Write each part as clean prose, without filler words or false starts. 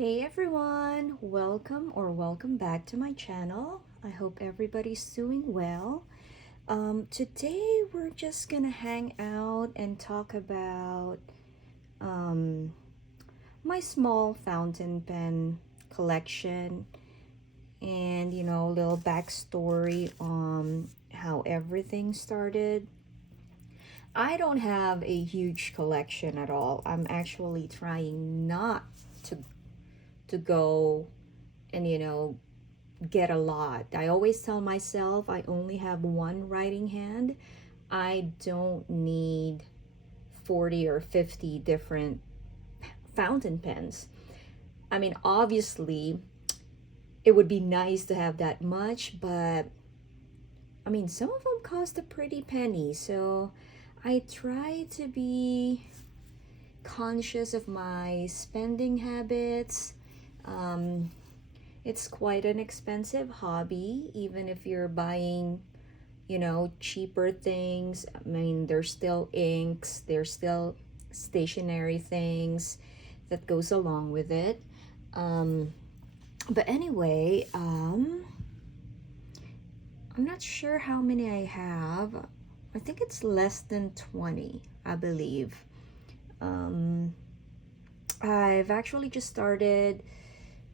Hey everyone, welcome back to my channel. I hope everybody's doing well. Today we're just gonna hang out and talk about um, my small fountain pen collection and little backstory on how everything started. I don't have a huge collection at all. I'm actually trying not to go and get a lot. I always tell myself I only have one writing hand. I don't need 40 or 50 different fountain pens. I mean, obviously it would be nice to have that much, but I mean, some of them cost a pretty penny. So I try to be conscious of my spending habits. um, it's quite an expensive hobby, even if you're buying, cheaper things. I mean, there's still inks, there's still stationary things that goes along with it. Um, but anyway, I'm not sure how many I have. I think it's less than 20, I believe. Um, I've actually just started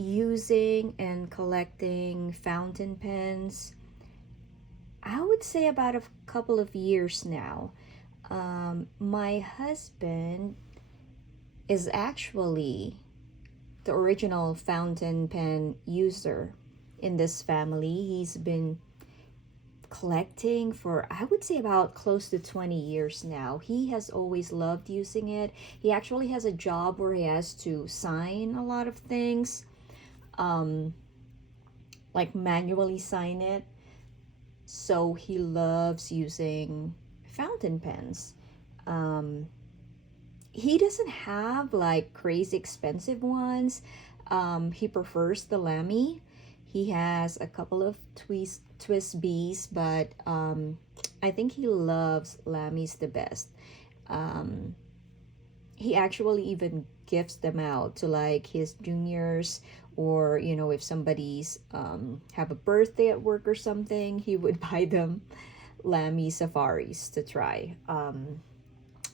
using and collecting fountain pens, I would say about a couple of years now. My husband is actually the original fountain pen user in this family. He's been collecting for, I would say, about close to 20 years now. He has always loved using it. He actually has a job where he has to sign a lot of things, um, like manually sign it. So he loves using fountain pens. Um, he doesn't have like crazy expensive ones. He prefers the Lamy. He has a couple of TWSBIs, but I think he loves Lamy's the best. Um, he actually even gifts them out to like his juniors, or if somebody's have a birthday at work or something, he would buy them Lamy safaris to try.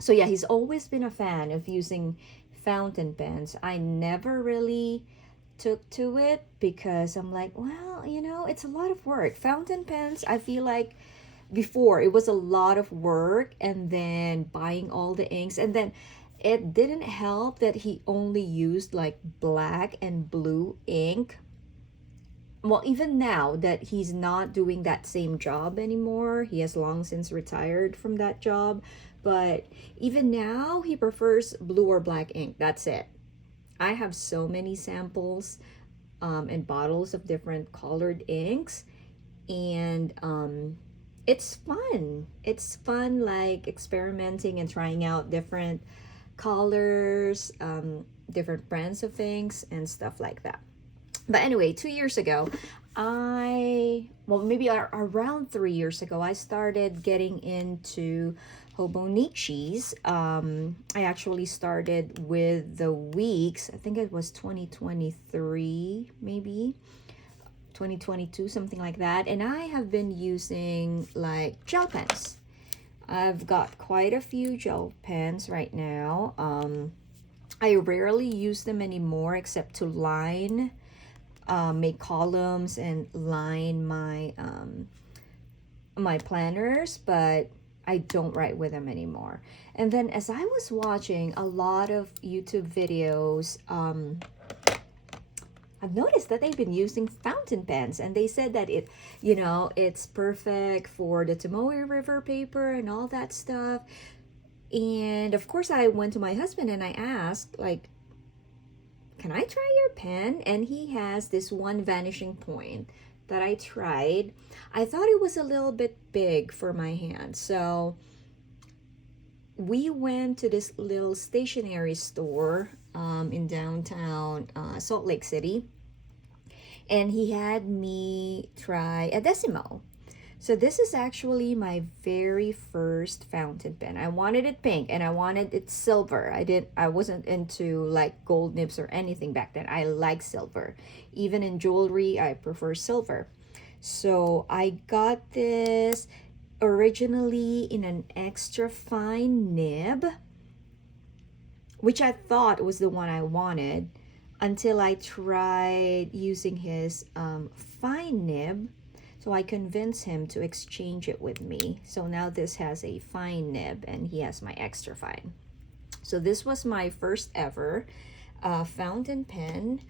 So yeah, he's always been a fan of using fountain pens. I never really took to it because I'm like, well, it's a lot of work. Fountain pens, I feel like before it was a lot of work, and then buying all the inks, and then it didn't help that he only used like black and blue ink. Well, even now that he's not doing that same job anymore, he has long since retired from that job, but even now he prefers blue or black ink. That's it. I have so many samples and bottles of different colored inks, and it's fun. It's fun, like experimenting and trying out different colors, different brands of things, and stuff like that. But anyway, 2 years ago, maybe around 3 years ago, I started getting into Hobonichis. I actually started with the weeks. I think it was 2023, maybe 2022, something like that. And I have been using like gel pens. I've got quite a few gel pens right now. I rarely use them anymore except to line, make columns and line my planners, but I don't write with them anymore. And then as I was watching a lot of YouTube videos, I've noticed that they've been using fountain pens, and they said that it's perfect for the Tomoe River paper and all that stuff. And of course, I went to my husband and I asked, like, can I try your pen? And he has this one vanishing point that I tried. I thought it was a little bit big for my hand. So we went to this little stationery store in downtown Salt Lake City. And he had me try a Decimo. So this is actually my very first fountain pen. I wanted it pink and I wanted it silver. I wasn't into like gold nibs or anything back then. I like silver. Even in jewelry, I prefer silver. So I got this originally in an extra fine nib, which I thought was the one I wanted until I tried using his fine nib. So I convinced him to exchange it with me. So now this has a fine nib and he has my extra fine. So this was my first ever fountain pen.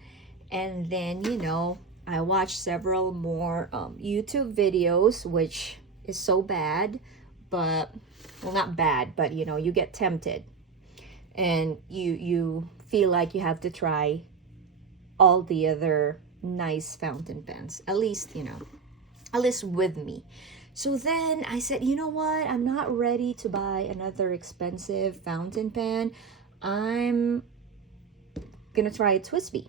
And then, you know, I watched several more YouTube videos, which is so bad, but, well, not bad, but, you know, you get tempted. And you feel like you have to try all the other nice fountain pens, at least, you know, at least with me. So then I said, you know what? I'm not ready to buy another expensive fountain pen. I'm gonna try a TWSBI.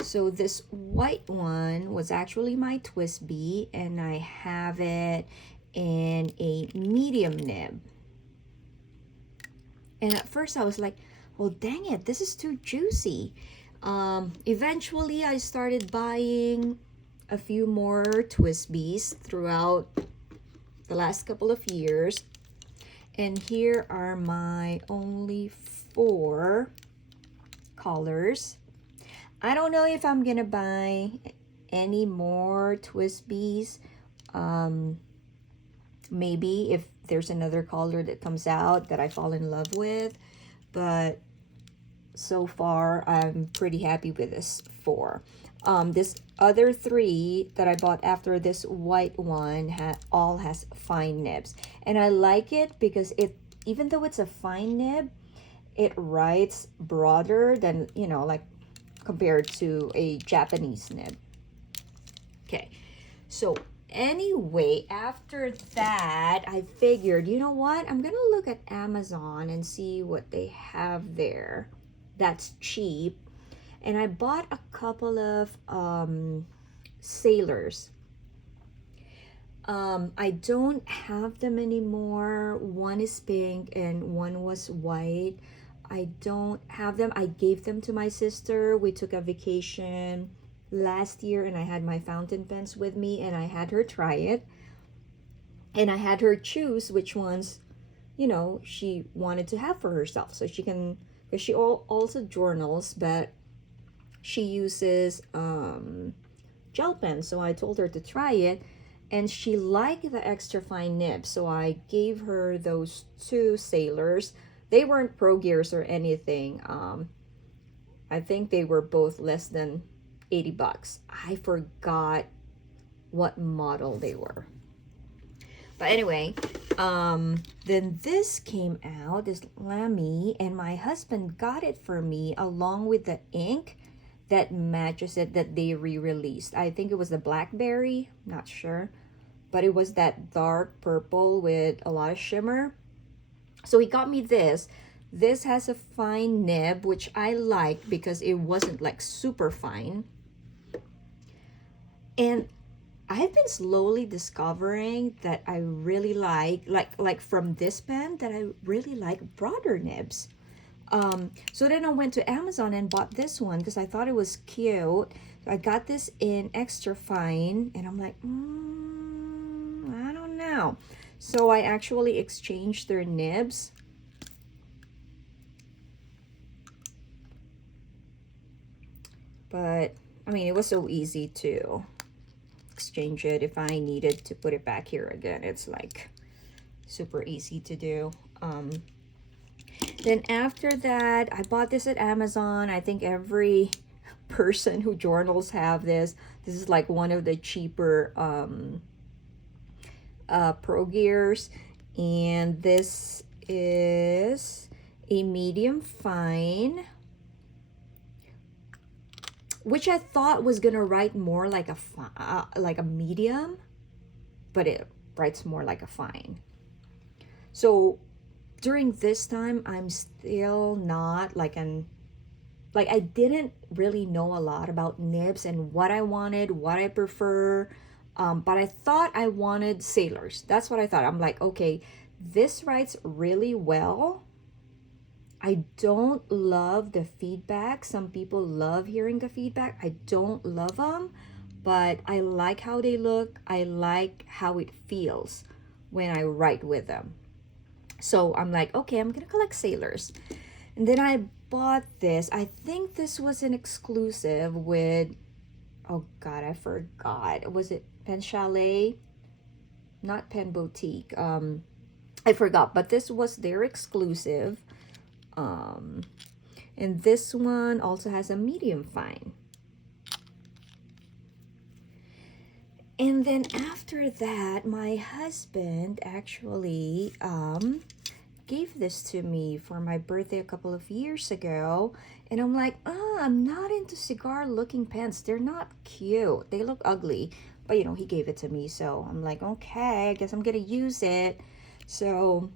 So this white one was actually my TWSBI, and I have it in a medium nib. And at first I was like, well, dang it, this is too juicy. Eventually I started buying a few more TWSBIs throughout the last couple of years. And here are my only 4 colors. I don't know if I'm gonna buy any more TWSBIs. Maybe if there's another color that comes out that I fall in love with, but so far I'm pretty happy with this 4. This other 3 that I bought after this white one all has fine nibs, and I like it because it, even though it's a fine nib, it writes broader than, you know, like compared to a Japanese nib. Okay, so anyway, after that, I figured, you know what? I'm gonna look at Amazon and see what they have there that's cheap. And I bought a couple of sailors. I don't have them anymore. One is pink and one was white. I don't have them. I gave them to my sister. We took a vacation last year and I had my fountain pens with me and I had her try it. And I had her choose which ones, you know, she wanted to have for herself. So she can, because she also journals, but she uses gel pens. So I told her to try it and she liked the extra fine nib. So I gave her those 2 sailors. They weren't Pro Gears or anything. I think they were both less than 80 bucks. I forgot what model they were. But anyway, then this came out, this Lamy, and my husband got it for me along with the ink that matches it that they re-released. I think it was the blackberry, not sure, but it was that dark purple with a lot of shimmer. So he got me this. This has a fine nib, which I like because it wasn't like super fine. And I've been slowly discovering that I really like from this pen, that I really like broader nibs. So then I went to Amazon and bought this one because I thought it was cute. So I got this in extra fine and I'm like, I don't know. So I actually exchanged their nibs. But I mean, it was so easy to exchange it if I needed to put it back here again. It's like super easy to do. Then after that, I bought this at Amazon. I think every person who journals have this. This is like one of the cheaper Pro Gears, and this is a medium fine, which I thought was gonna write more like a medium, but it writes more like a fine. So during this time, I'm still not like I didn't really know a lot about nibs and what I wanted, what I prefer. But I thought I wanted sailors. That's what I thought. I'm like, okay, this writes really well. I don't love the feedback. Some people love hearing the feedback. I don't love them, but I like how they look. I like how it feels when I write with them. So I'm like, okay, I'm gonna collect sailors. And then I bought this. I think this was an exclusive with, oh God, I forgot. Was it Pen Chalet? Not Pen Boutique. I forgot, but this was their exclusive. Um, and this one also has a medium fine. And then after that, my husband actually gave this to me for my birthday a couple of years ago. And I'm like, oh, I'm not into cigar looking pens. They're not cute. They look ugly. But you know, he gave it to me. So I'm like, okay, I guess I'm going to use it. So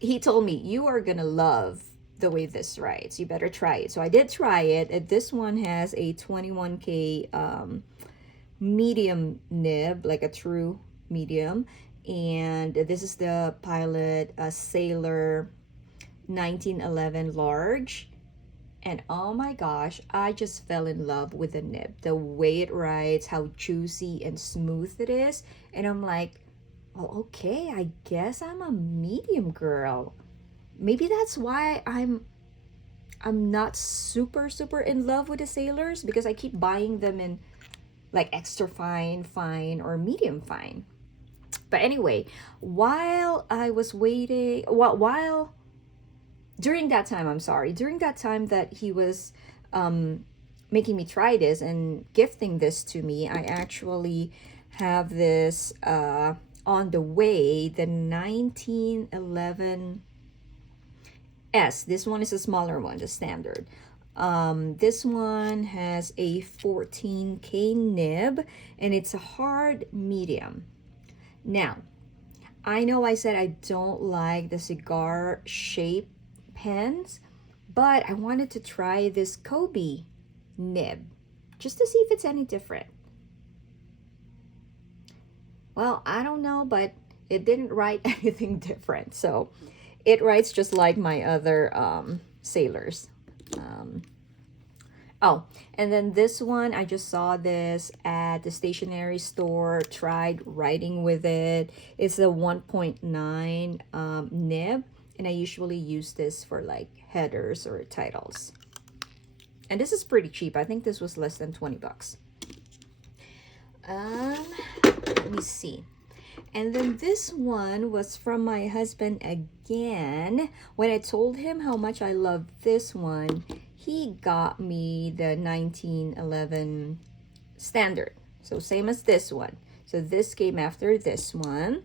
he told me, you are going to love the way this writes. You better try it. So I did try it. And this one has a 21K medium nib, like a true medium. And this is the Pilot Sailor 1911 large. And oh my gosh, I just fell in love with the nib. The way it writes, how juicy and smooth it is. And I'm like, oh, okay, I guess I'm a medium girl. Maybe that's why I'm not super in love with the sailors, because I keep buying them in like extra fine, fine, or medium fine. But anyway, while I was waiting, while during that time, I'm sorry, during that time that he was making me try this and gifting this to me, I actually have this on the way, the 1911 S. This one is a smaller one, the standard. This one has a 14K nib, and it's a hard medium. Now, I know I said I don't like the cigar shape pens, but I wanted to try this Kobe nib just to see if it's any different. Well, I don't know, but it didn't write anything different. So it writes just like my other sailors. Oh, and then this one, I just saw this at the stationery store, tried writing with it. It's a 1.9 nib, and I usually use this for like headers or titles. And this is pretty cheap. I think this was less than 20 bucks. Let me see. And then this one was from my husband again. When I told him how much I love this one, he got me the 1911 standard. So same as this one. So this came after this one.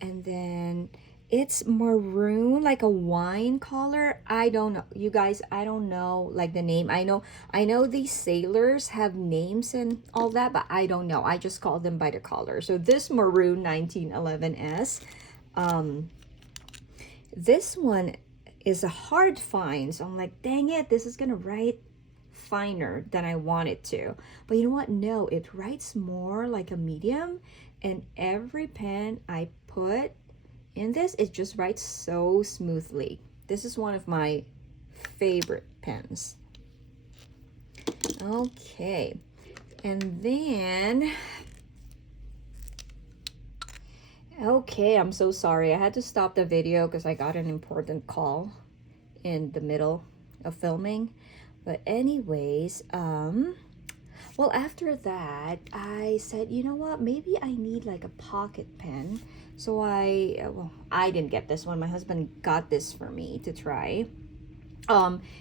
And then it's maroon, like a wine color. I don't know. You guys, I don't know like the name. I know these sailors have names and all that, but I don't know. I just call them by the color. So this maroon 1911S. This one is a hard fine. So I'm like, dang it, this is gonna write finer than I want it to. But you know what? No, it writes more like a medium. And every pen I put in this, it just writes so smoothly. This is one of my favorite pens. Okay, and then, okay, I'm so sorry. I had to stop the video because I got an important call in the middle of filming. But anyways, well, after that, I said, you know what, maybe I need like a pocket pen. So well, I didn't get this one. My husband got this for me to try.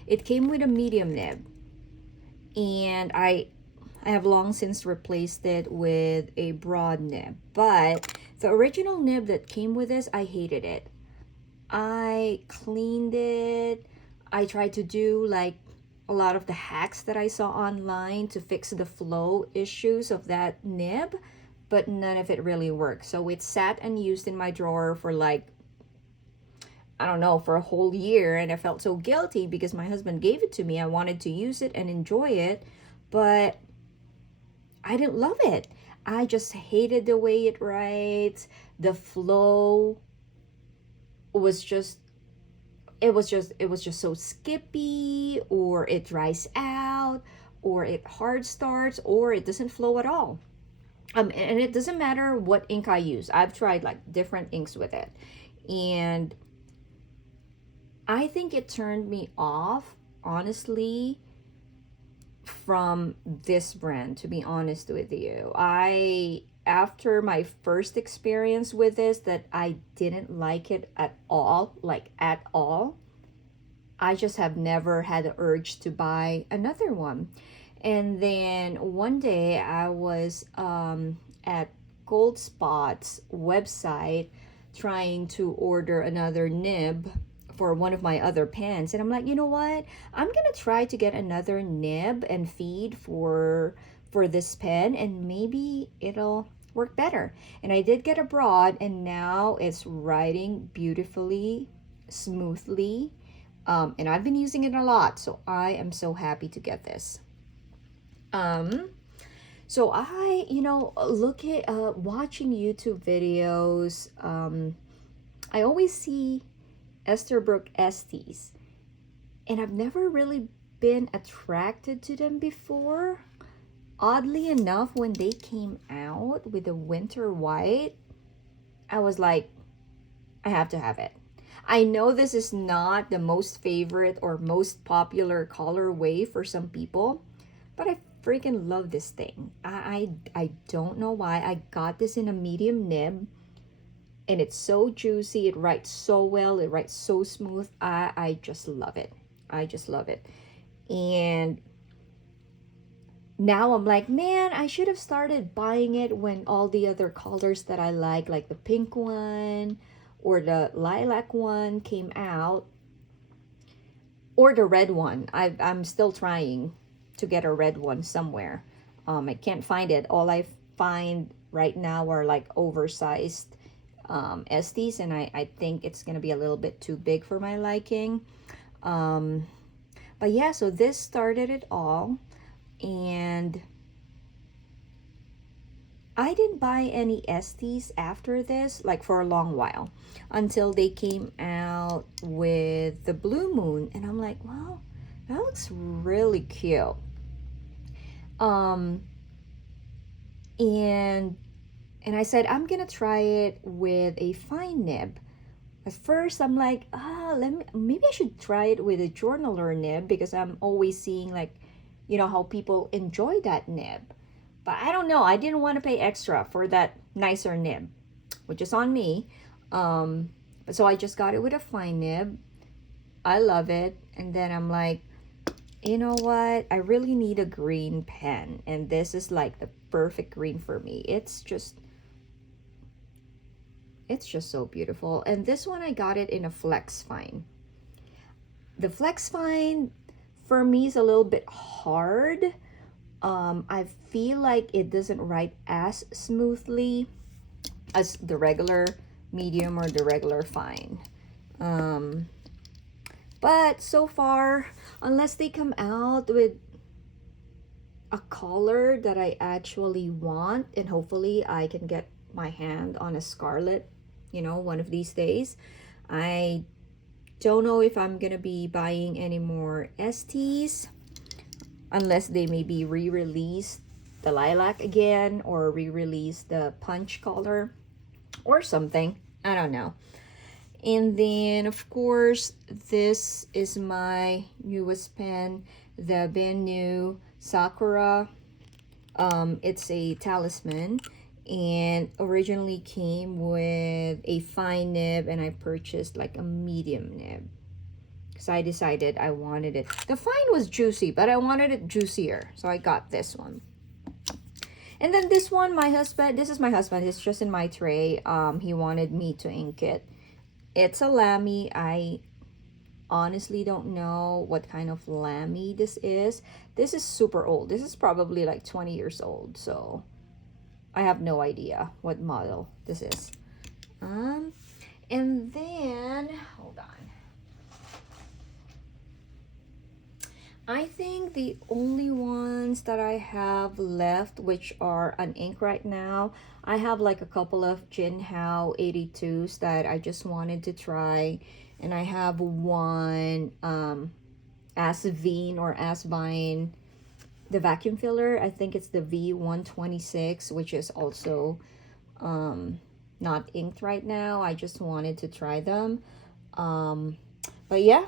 It came with a medium nib, and I have long since replaced it with a broad nib. But the original nib that came with this, I hated it. I cleaned it. I tried to do like a lot of the hacks that I saw online to fix the flow issues of that nib, but none of it really worked. So it sat unused in my drawer for like, I don't know, for a whole year, and I felt so guilty because my husband gave it to me. I wanted to use it and enjoy it, but I didn't love it. I just hated the way it writes. The flow was just it was just so skippy, or it dries out, or it hard starts, or it doesn't flow at all. And it doesn't matter what ink I use. I've tried like different inks with it, and I think it turned me off, honestly, from this brand, to be honest with you. I After my first experience with this, that I didn't like it at all, like at all. I just have never had the urge to buy another one. And then one day I was at Gold Spot's website trying to order another nib for one of my other pens. And I'm like, you know what? I'm going to try to get another nib and feed for this pen, and maybe it'll work better. And I did get a broad, and now it's writing beautifully, smoothly. And I've been using it a lot, so I am so happy to get this. So I, look at watching YouTube videos. I always see Esterbrook Estes, and I've never really been attracted to them before. Oddly enough, when they came out with the winter white, I was like, I have to have it. I know this is not the most favorite or most popular colorway for some people, but I freaking love this thing. I don't know why. I got this in a medium nib, and it's so juicy. It writes so well. It writes so smooth. I just love it. I just love it. And now I'm like, man, I should have started buying it when all the other colors that I like the pink one or the lilac one, came out, or the red one. I'm still trying to get a red one somewhere. I can't find it. All I find right now are like oversized Estes, and I think it's gonna be a little bit too big for my liking. But yeah, so this started it all, and I didn't buy any Estes after this, like for a long while, until they came out with the Blue Moon, and I'm like, wow, that looks really cute. And I said, I'm gonna try it with a fine nib. At first, I'm like, maybe I should try it with a journaler nib, because I'm always seeing like, how people enjoy that nib. But I don't know. I didn't want to pay extra for that nicer nib, which is on me. So I just got it with a fine nib. I love it. And then I'm like, you know what? I really need a green pen, and this is like the perfect green for me. It's just so beautiful. And this one, I got it in a Flex Fine. The Flex Fine for me is a little bit hard. I feel like it doesn't write as smoothly as the regular medium or the regular fine. But so far, unless they come out with a color that I actually want, and hopefully I can get my hand on a scarlet, one of these days, I don't know if I'm gonna be buying any more Estes, unless they maybe re-release the lilac again, or re-release the punch color or something. I don't know. And then of course, this is my newest pen, the brand new Sakura. It's a talisman, and originally came with a fine nib, and I purchased like a medium nib, because I decided I wanted it. The fine was juicy, but I wanted it juicier, so I got this one. And then this one, this is my husband. It's just in my tray. He wanted me to ink it. It's a Lamy. I honestly don't know what kind of Lamy this is. This is super old. This is probably like 20 years old, so I have no idea what model this is. And then, hold on. I think the only ones that I have left, which are an ink right now, I have like a couple of Jinhao 82s that I just wanted to try. And I have one Asvine or Asvine, the vacuum filler. I think it's the V126, which is also not inked right now. I just wanted to try them. Um, but yeah,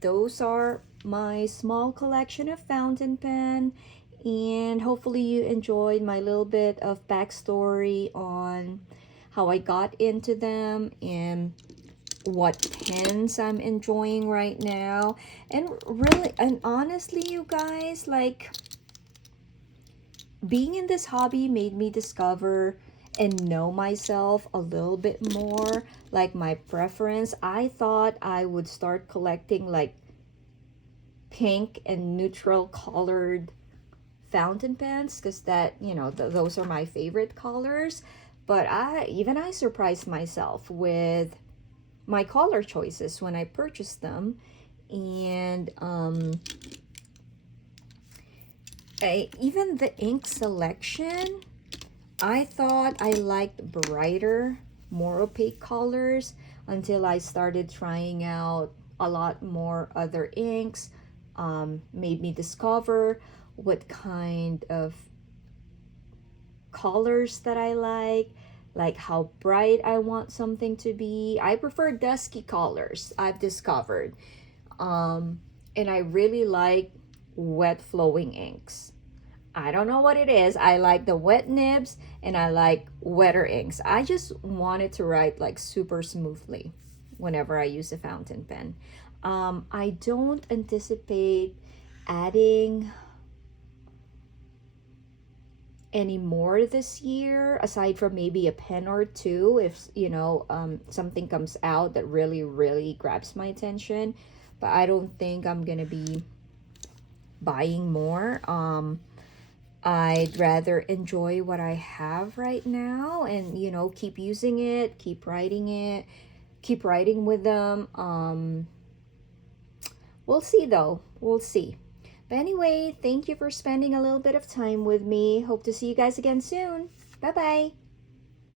those are my small collection of fountain pen, and hopefully you enjoyed my little bit of backstory on how I got into them and what pens I'm enjoying right now. And really and honestly, you guys, like, being in this hobby made me discover and know myself a little bit more, like my preference. I thought I would start collecting like pink and neutral colored fountain pens because that, those are my favorite colors. But I surprised myself with my color choices when I purchased them. And even the ink selection, I thought I liked brighter, more opaque colors until I started trying out a lot more other inks. Made me discover what kind of colors that I like how bright I want something to be. I prefer dusky colors, I've discovered. And I really like wet flowing inks. I don't know what it is. I like the wet nibs and I like wetter inks. I just want it to write like super smoothly whenever I use a fountain pen. I don't anticipate adding any more this year aside from maybe a pen or two if something comes out that really grabs my attention. But I don't think I'm gonna be buying more. I'd rather enjoy what I have right now and, keep using it, keep writing with them. We'll see though. We'll see. But anyway, thank you for spending a little bit of time with me. Hope to see you guys again soon. Bye bye.